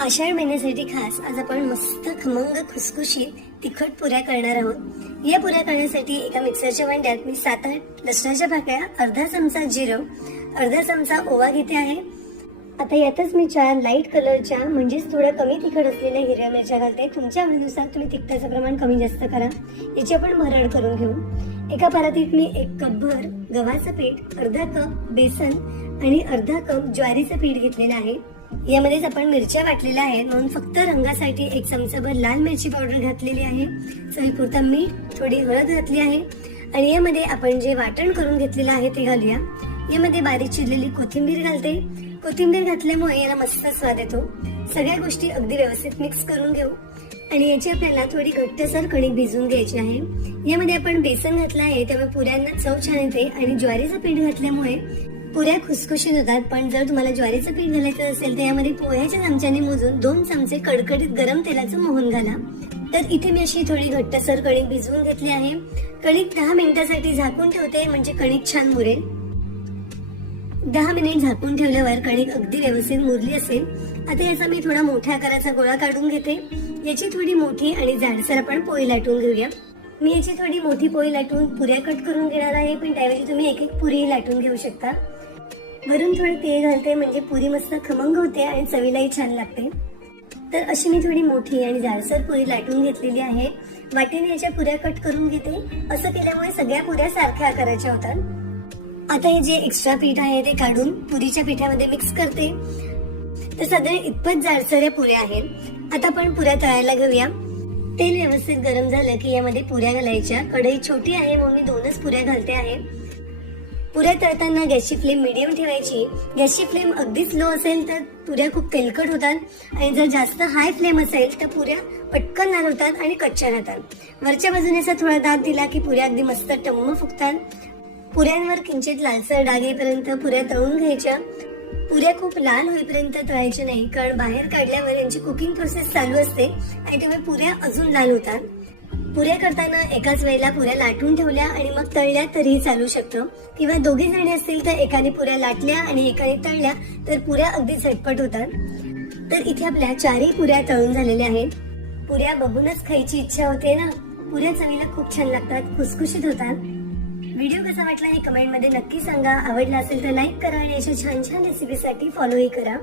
आषाढ महिन्यासाठी खास आज आपण मस्त खमंग खुसखुशीत तिखट पुऱ्या करणार आहोत। या पुऱ्या करण्यासाठी एका मिक्सरच्या भांड्यात मी 7-8 लसणाच्या भाकऱ्या, अर्धा चमचा जिरं, अर्धा चमचा ओवा घेते आहे। आता यातच मी 4 लाईट कलरच्या म्हणजेच थोड्या कमी तिखट असलेल्या हिरव्या मिरच्या घालते। तुमच्या आवडीनुसार तुम्ही तिखटाचं प्रमाण कमी जास्त करा। याची आपण भरड करून घेऊ। एका परातीत मी 1 कपभर गव्हाचं पीठ, अर्धा कप बेसन आणि अर्धा कप ज्वारीचं पीठ घेतलेलं आहे। यामध्येच आपण मिरच्या वाटलेल्या आहेत म्हणून फक्त रंगासाठी 1 चमचाभर लाल मिरची पावडर घातलेली आहे। चवीपुरता मीठ, थोडी हळद घातली आहे आणि यामध्ये आपण जे वाटण करून घेतलेलं आहे ते घालूया। यामध्ये बारीक चिरलेली कोथिंबीर घालते। कोथिंबीर घातल्यामुळे याला मस्त स्वाद येतो। सगळ्या गोष्टी अगदी व्यवस्थित मिक्स करून घेऊ आणि याची आपल्याला थोडी घट्टसर कणिक भिजवून घ्यायची आहे। यामध्ये आपण बेसन घातलं आहे त्यामुळे पुऱ्यांना चव छान येते आणि ज्वारीचं पीठ घातल्यामुळे पुऱ्या खुसखुशीत होतात। पण जर तुम्हाला ज्वारीचं पीठ घालायचं असेल तर यामध्ये पोह्याच्या चमच्याने मोजून 2 चमचे कडकडीत गरम तेलाचं मोहन घाला। तर इथे मी अशी थोडी घट्टसर कणिक भिजवून घेतली आहे। कणिक 10 मिनिटांसाठी झाकून ठेवते म्हणजे कणिक छान मुरेल। 10 मिनिट झाकून ठेवल्यावर कणिक अगदी व्यवस्थित मुरली असेल। आता याचा मी थोडा मोठ्या आकाराचा गोळा काढून घेते। याची थोडी मोठी आणि जाडसर आपण पोळी लाटून घेऊया। मी याची थोडी मोठी पोळी लाटून पुऱ्या कट करून घेणार आहे, पण त्याऐवजी तुम्ही एक पुरी लाटून घेऊ शकता। वरून थोडे तेल घालते म्हणजे पुरी मस्त खमंग होते आणि चवीलाही छान लागते। तर अशी मी थोडी मोठी आणि जाडसर पुरी लाटून घेतलेली आहे। वाटीने याच्या पुऱ्या कट करून घेते। असं केल्यामुळे सगळ्या पुऱ्या सारख्या आकाराच्या होतात। आता हे जे एक्स्ट्रा पीठ आहे ते काढून पुरीच्या पिठामध्ये मिक्स करते। तर सगळे इतपत जाडसर या पुऱ्या आहेत। आता आपण पुऱ्या तळायला घेऊया। तेल व्यवस्थित गरम झालं की यामध्ये पुऱ्या घालायच्या। कढई छोटी आहे म्हणून मी 2च पुऱ्या घालते आहे। पुऱ्या तळताना गॅसची फ्लेम मीडियम ठेवायची। गॅसची फ्लेम अगदीच लो असेल तर पुऱ्या खूप तेलकट होतात आणि जर जास्त हाय फ्लेम असेल तर पुऱ्या पटकन लाल होतात आणि कच्च्या राहतात। वरच्या बाजूने असा थोडा दाब दिला की पुऱ्या अगदी मस्त टम्म फुगतात। पुऱ्यांवर किंचित लालसर डाग येईपर्यंत पुऱ्या तळून घ्यायच्या। पुऱ्या खूप लाल होईपर्यंत तळायच्या नाही, कारण बाहेर काढल्यावर यांची कुकिंग प्रोसेस चालू असते आणि त्यामुळे पुऱ्या अजून लाल होतात। पुऱ्या करताना एकाच वेळेला पुऱ्या लाटून ठेवल्या आणि मग तळल्या तरीही चालू शकतं, किंवा दोघी जणी असतील तर एकाने पुऱ्या लाटल्या आणि एकाने तळल्या तर पुऱ्या अगदी झटपट होतात। तर इथे आपल्या 4ही पुऱ्या तळून झालेल्या आहेत। पुऱ्या बघूनच खायची इच्छा होते ना। पुऱ्या चवीला खूप छान लागतात, खुसखुशीत होतात। व्हिडिओ कसा वाटला हे कमेंट मध्ये नक्की सांगा। आवडला असेल तर लाईक करा आणि अशा छान छान रेसिपीसाठी फॉलोही करा।